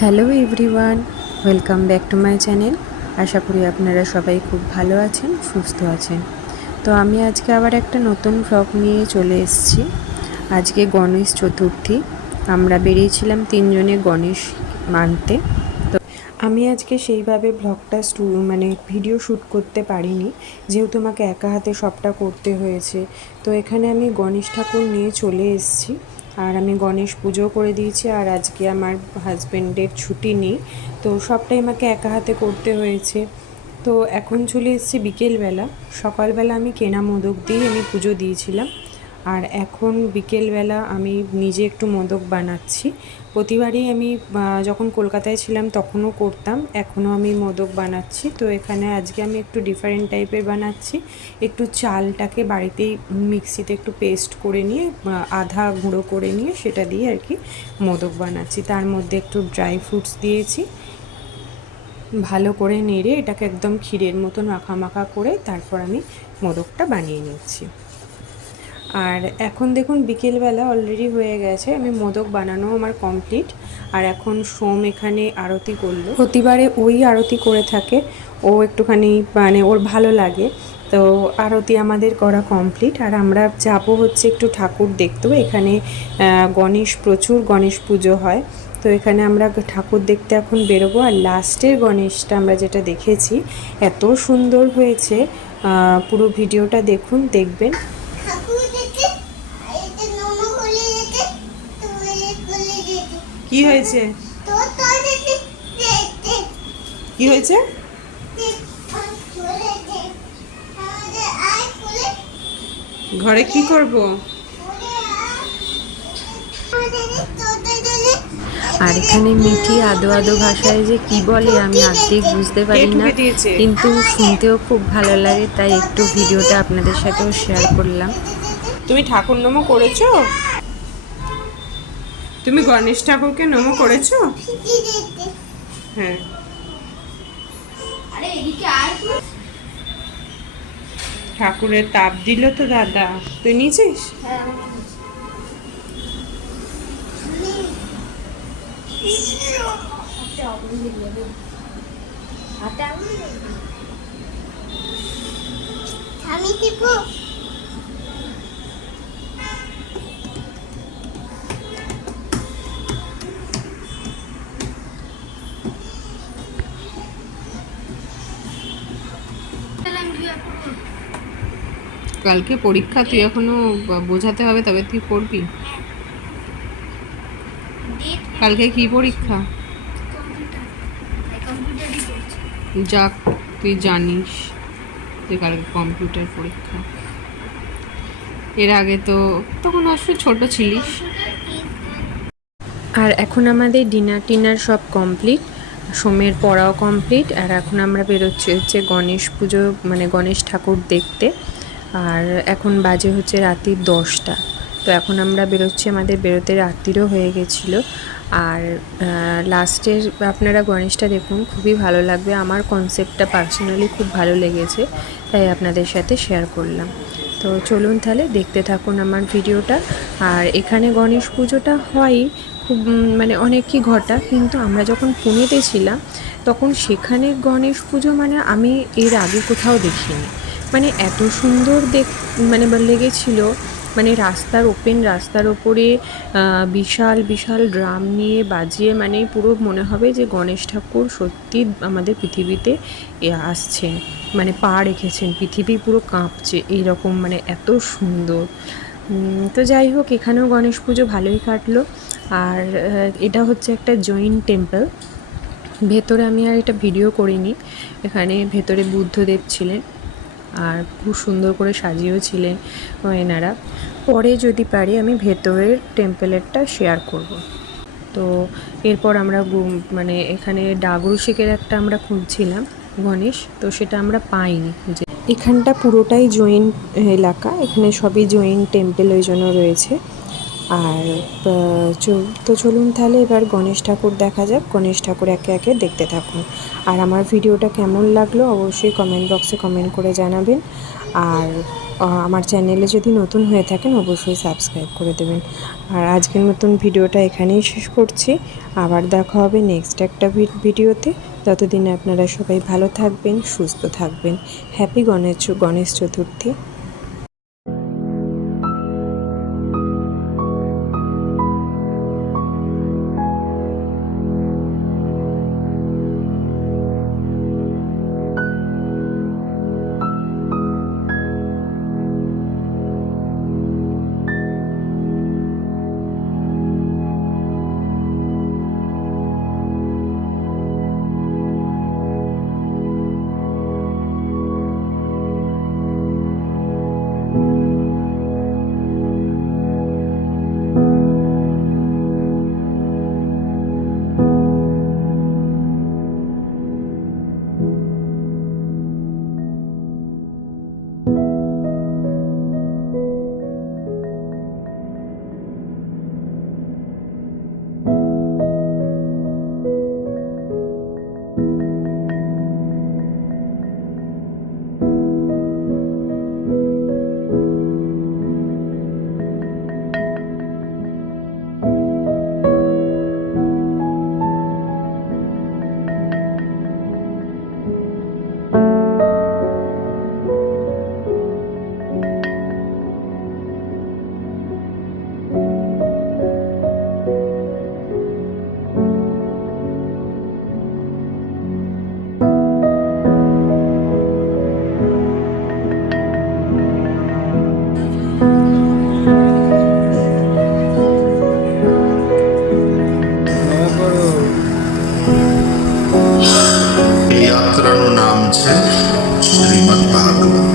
Hello everyone, welcome back to my channel. আশা করি আপনারা সবাই খুব ভালো আছেন, সুস্থ আছেন। তো আমি আজকে আবার একটা নতুন ভ্লগ নিয়ে চলে এসেছি। আজকে গণেশ চতুর্থী, আমরা বেরিয়েছিলাম তিনজনে গণেশ মানতে। তো আমি আজকে সেইভাবে ভ্লগটা ভিডিও শ্যুট করতে পারিনি, যেহেতু আমাকে একা হাতে সবটা করতে হয়েছে। তো এখানে আমি গণেশ ঠাকুর নিয়ে চলে এসেছি, আর আমি গণেশ পুজো করে দিয়েছি। আর আজকে আমার হাজব্যান্ডের ছুটি নেই, তো সবটাই আমাকে একা হাতে করতে হয়েছে। তো এখন চলে এসেছি বিকেলবেলা। সকালবেলা আমি কেনা মোদক দিয়ে আমি পুজো দিয়েছিলাম, আর এখন বিকেলবেলা আমি নিজে একটু মোদক বানাচ্ছি। প্রতিবারই আমি যখন কলকাতায় ছিলাম তখনও করতাম, এখনও আমি মোদক বানাচ্ছি। তো এখানে আজকে আমি একটু ডিফারেন্ট টাইপের বানাচ্ছি। একটু চালটাকে বাড়িতেই মিক্সিতে একটু পেস্ট করে নিয়ে, আধা গুঁড়ো করে নিয়ে সেটা দিয়ে আর কি মোদক বানাচ্ছি। তার মধ্যে একটু ড্রাই ফ্রুটস দিয়েছি, ভালো করে নেড়ে এটাকে একদম ক্ষীরের মতন মাখা মাখা করে তারপর আমি মোদকটা বানিয়ে নিচ্ছি। আর এখন দেখুন বিকেলবেলা অলরেডি হয়ে গেছে, আমি মোদক বানানো আমার কমপ্লিট। আর এখন সোম এখানে আরতি করলো, প্রতিবারে ওই আরতি করে থাকে, ও একটুখানি ওর ভালো লাগে। তো আরতি আমাদের করা কমপ্লিট, আর আমরা যাবো হচ্ছে একটু ঠাকুর দেখতেও। এখানে প্রচুর গণেশ পুজো হয়, তো এখানে আমরা ঠাকুর দেখতে এখন বেরোবো। আর লাস্টের গণেশটা আমরা যেটা দেখেছি এত সুন্দর হয়েছে, পুরো ভিডিওটা দেখবেন। কি হয়েছে? কি হয়েছে? ঘরে কি করব? আর এখানে মিঠি আদো আদো ভাষায় যে কি বলে আমি আর্ধেক বুঝতে পারি না, কিন্তু শুনতেও খুব ভালো লাগে, তাই একটু ভিডিওটা আপনাদের সাথেও শেয়ার করলাম। তুমি ঠাকুর নমো করেছো? তুমি গণেশ ঠাকুরকে নমো করেছো? হ্যাঁ। ঠাকুরের তাপ দিল তো দাদা, তুই নিয়েছিস? আমি দিব। কালকে পরীক্ষা, তুই এখনো বোঝাতে হবে, তবে তুই পড়বি। কালকে কি পরীক্ষা? যাক, তুই জানিস যে কালকে কম্পিউটার পরীক্ষা। এর আগে তো তখন আসলে ছোট ছিলিস। আর এখন আমাদের ডিনার সব কমপ্লিট, সোমের পড়াও কমপ্লিট। আর এখন আমরা বেরোচ্ছি হচ্ছে গণেশ পুজো গণেশ ঠাকুর দেখতে। আর এখন বাজে হচ্ছে রাত্রি 10টা। তো এখন আমরা বেরোচ্ছি, আমাদের বেরোতে রাত্রিরও হয়ে গেছিলো। আর লাস্টের আপনারা গণেশটা দেখুন, খুবই ভালো লাগবে। আমার কনসেপ্টটা পার্সোনালি খুব ভালো লেগেছে, তাই আপনাদের সাথে শেয়ার করলাম। তো চলুন তাহলে দেখতে থাকুন আমার ভিডিওটা। আর এখানে গণেশ পুজোটা হয় খুব অনেকই ঘটা, কিন্তু আমরা যখন পুনেতে ছিলাম তখন সেখানে গণেশ পুজো আমি এর আগে কোথাও দেখিনি। এত সুন্দর লেগেছিলো। ওপেন রাস্তার ওপরে বিশাল বিশাল ড্রাম নিয়ে বাজিয়ে পুরো মনে হবে যে গণেশ ঠাকুর সত্যি আমাদের পৃথিবীতে আসছেন, পা রেখেছেন, পৃথিবী পুরো কাঁপছে এইরকম, এত সুন্দর। তো যাই হোক, এখানেও গণেশ পুজো ভালোই কাটলো। আর এটা হচ্ছে একটা জৈন টেম্পল। ভেতরে আমি আর এটা ভিডিও করিনি, এখানে ভেতরে বুদ্ধদেব ছিলেন, আর খুব সুন্দর করে সাজিয়েও ছিলেন এনারা। পরে যদি পারি আমি ভেতরের টেম্পলেরটা শেয়ার করব। তো এরপর আমরা এখানে ডাগরু শেখের একটা আমরা খুঁজছিলাম গণেশ, তো সেটা আমরা পাইনি খুঁজে। এখানটা পুরোটাই জৈন এলাকা, এখানে সবই জৈন টেম্পল ওই জন্য রয়েছে। আর তো চলুন তাহলে এবার গণেশ ঠাকুর দেখা যাক। গণেশ ঠাকুর একে একে দেখতে থাকুন। আর আমার ভিডিওটা কেমন লাগলো অবশ্যই কমেন্ট বক্সে কমেন্ট করে জানাবেন। আর আমার চ্যানেলে যদি নতুন হয়ে থাকেন অবশ্যই সাবস্ক্রাইব করে দেবেন। আর আজকের নতুন ভিডিওটা এখানেই শেষ করছি। আবার দেখা হবে নেক্সট একটা ভিডিওতে। ততদিনে আপনারা সবাই ভালো থাকবেন, সুস্থ থাকবেন। হ্যাপি গণেশ চতুর্থী। યાત્રાનું નામ છે શ્રીમદ ભાગવત.